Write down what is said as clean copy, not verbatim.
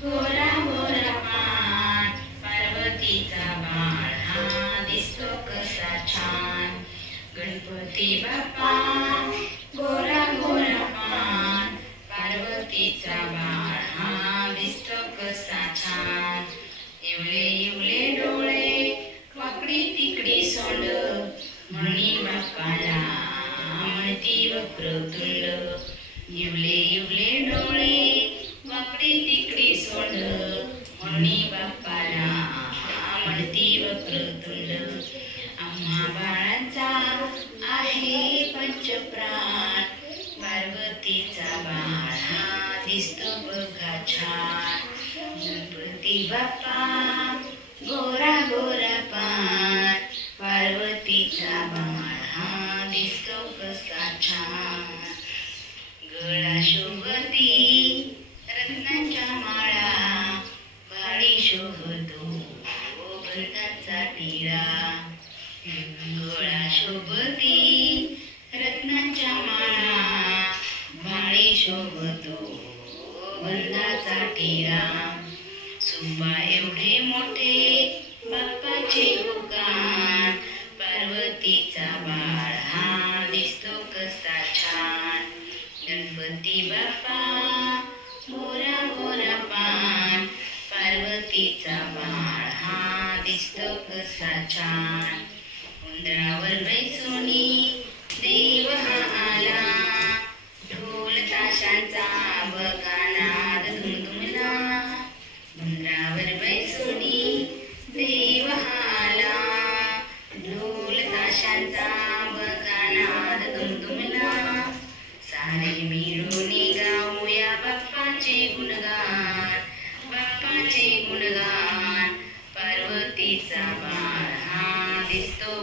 गोरा गोरा पान पार्वतीचा बाळ हा दिसतो कसा छान. गणपती बाप्पा गोरा गोरा पान पार्वतीचा बाळ हा दिसतो कसा छान. इवले इवले डोळे वाकडी तिकडी सोंड म्हणी बाप्पाला म्हणती वक्रतुंड. इवले इवले डोळे वाकडी तिकडी सोंड म्हणी बाप्पाला म्हणती वक्रतुंड. आम्हा बाळांचा आहे पंचप्राण पार्वतीचा बाळ हा दिसतो बघा छान. गणपती बाप्पा गोरा गोरा पान पार्वतीचा बाळ हा दिसतो कसा छान. गळा शोभती रत्नाच्या माळा भाळी शोभतो भरताचा टिळा. गळा शोभती रत्नाच्या माळा भाळी शोभतो भरताचा टिळा. सुंबा एवढे मोठे बाप्पाचे गुणगान पार्वतीचा बाळ हा दिसतो कसा छान. गणपती बाप्पा गोरा गोरा पान पार्वतीचा बाळ हा दिसतो कसा छान. उंदरावर बैसोनी देव हा आला ढोल ताशांचा बघा नाद धुमधुमला. उंदरावर बैसोनी देव हा आला ढोल ताशांचा बघा नाद धुमधुमला. सारे मिळून गाऊया बाप्पाचे गुणगान बाप्पाचे गुणगान पार्वतीचा बाळ हा दिसतो